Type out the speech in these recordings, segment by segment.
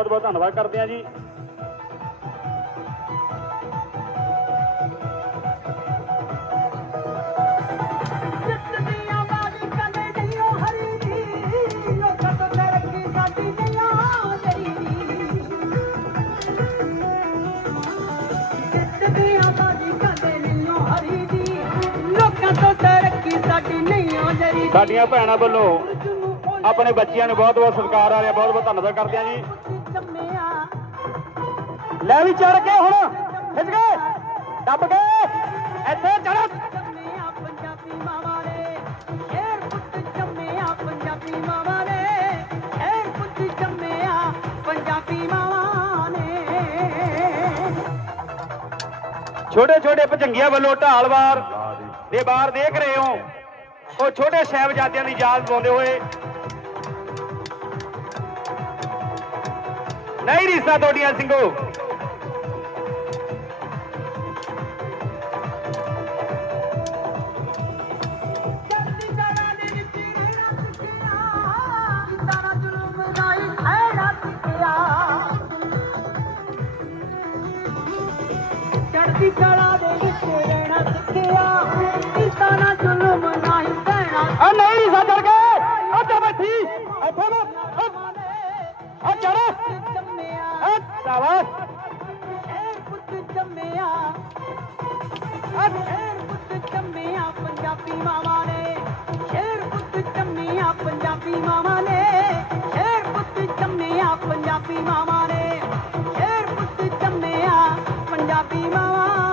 ਬਹੁਤ ਬਹੁਤ ਧੰਨਵਾਦ ਕਰਦੇ ਹਾਂ ਜੀ। ਸਾਡੀਆਂ ਭੈਣਾਂ ਵੱਲੋਂ ਆਪਣੇ ਬੱਚਿਆਂ ਨੂੰ ਬਹੁਤ ਬਹੁਤ ਸਤਿਕਾਰ ਆ ਰਿਹਾ ਬਹੁਤ ਬਹੁਤ ਧੰਨਵਾਦ ਕਰਦੇ ਹਾਂ ਜੀ। ਲੈ ਵੀ ਚੜ ਕੇ ਹੁਣ, ਖਿੱਚ ਕੇ, ਦੱਬ ਕੇ, ਇੱਥੇ ਚੜ ਪੰਜਾਬੀ ਮਾਵਾਂ ਨੇ ਸ਼ੇਰ ਪੁੱਤ ਜੰਮਿਆ ਪੰਜਾਬੀ ਮਾਵਾਂ ਨੇ ਸ਼ੇਰ ਪੁੱਤ ਜੰਮਿਆ ਪੰਜਾਬੀ ਮਾਵਾਂ ਨੇ ਛੋਟੇ ਛੋਟੇ ਭਜੰਗੀਆਂ ਵੱਲੋਂ ਢਾਲਵਾਰ ਦੇ ਬਾਹਰ ਦੇਖ ਰਹੇ ਹੋ। ਉਹ ਛੋਟੇ ਸਾਹਿਬਜ਼ਾਦਿਆਂ ਦੀ ਯਾਦ ਪਾਉਂਦੇ ਹੋਏ। ਨਹੀਂ ਰੀਸਾ ਤੁਹਾਡੀਆਂ ਸਿੰਘੋ। ਜੱਤੀ ਚੜਦੀ ਕਲਾ ਦੇ ਵਿੱਚ ਰਹਿਣਾ ਸਿੱਖਿਆ, ਤਾਰਾ ਜ਼ੁਲਮ ਨਾਈ ਆ ਨਹੀਂ ਰੀਸਾ ਚੜ ਕੇ, ਆ ਬੈਠੀ। ਇੱਥੇ ਨਾ ਆ ਚੜ ਆ ਸ਼ਾਬਾਸ਼ ਪੁੱਤ ਜੰਮਿਆ ਸ਼ੇਰ ਪੁੱਤ ਜੰਮਿਆ ਪੰਜਾਬੀ ਮਾਵਾਂ ਨੇ, ਸ਼ੇਰ ਪੁੱਤ ਜੰਮਿਆ ਪੰਜਾਬੀ ਮਾਵਾਂ ਨੇ, ਸ਼ੇਰ ਪੁੱਤ ਜੰਮਿਆ ਪੰਜਾਬੀ ਮਾਵਾਂ ਨੇ, ਸ਼ੇਰ ਪੁੱਤ ਜੰਮਿਆ ਪੰਜਾਬੀ ਮਾਵਾਂ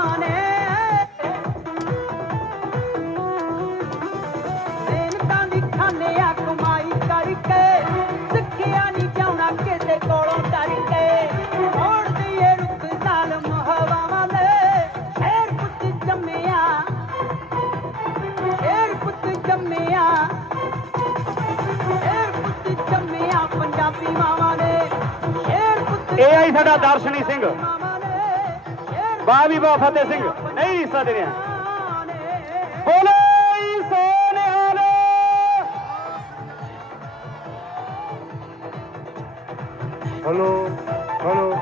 ਇਹ ਆਈ ਸਾਡਾ ਦਰਸ਼ਨੀ ਸਿੰਘ। ਮਾਵਾਂ ਨੇ। ਸ਼ੇਰ ਵਾਹ ਵੀ ਵਾਹ ਫਤਿਹ ਸਿੰਘ। ਨਹੀਂ ਰੀਸਾ ਦੇ ਰਿਹਾ। ਬੋਲੇ ਹਲੋ ਹਲੋ।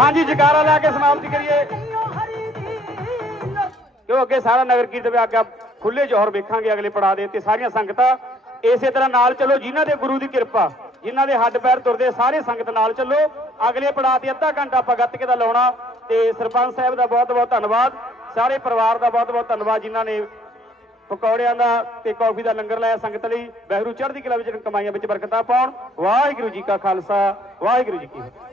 ਹਾਂਜੀ ਜਕਾਰਾ ਲਾ ਕੇ ਸਮਾਪਤੀ ਕਰੀਏ। ਕਿਉਂ ਅੱਗੇ ਸਾਰਾ ਨਗਰ ਕੀਰਤਨ ਵੀ ਖੁੱਲੇ ਜੋਹਰ ਵੇਖਾਂਗੇ ਅਗਲੇ ਪੜਾਅ ਦੇ ਤੇ ਸਾਰੀਆਂ ਸੰਗਤਾਂ। ਇਸੇ ਤਰ੍ਹਾਂ ਨਾਲ ਚੱਲੋ ਜਿਨ੍ਹਾਂ ਦੇ ਗੁਰੂ ਦੀ ਕਿਰਪਾ, ਜਿਨ੍ਹਾਂ ਦੇ ਹੱਡ ਪੈਰ ਤੁਰਦੇ ਸਾਰੇ ਸੰਗਤ ਨਾਲ ਚੱਲੋ। ਅਗਲੇ ਪੜਾਅ ਤੇ ਅੱਧਾ ਘੰਟਾ ਆਪਾਂ ਗੱਤਕੇ ਦਾ ਲਾਉਣਾ ਤੇ ਸਰਪੰਚ ਸਾਹਿਬ ਦਾ ਬਹੁਤ ਬਹੁਤ ਧੰਨਵਾਦ। ਸਾਰੇ ਪਰਿਵਾਰ ਦਾ ਬਹੁਤ ਬਹੁਤ ਧੰਨਵਾਦ ਜਿਨ੍ਹਾਂ ਨੇ ਪਕੌੜਿਆਂ ਦਾ ਤੇ ਕੌਫੀ ਦਾ ਲੰਗਰ ਲਾਇਆ ਸੰਗਤ ਲਈ। ਵਾਹਿਗੁਰੂ ਚੜ੍ਹਦੀ ਕਲਾ ਵਿੱਚ ਕਮਾਈਆਂ ਵਿੱਚ ਬਰਕਤਾਂ ਪਾਉਣ। ਵਾਹਿਗੁਰੂ ਜੀ ਕਾ ਖਾਲਸਾ, ਵਾਹਿਗੁਰੂ ਜੀ ਕੀ ਫਤਿਹ।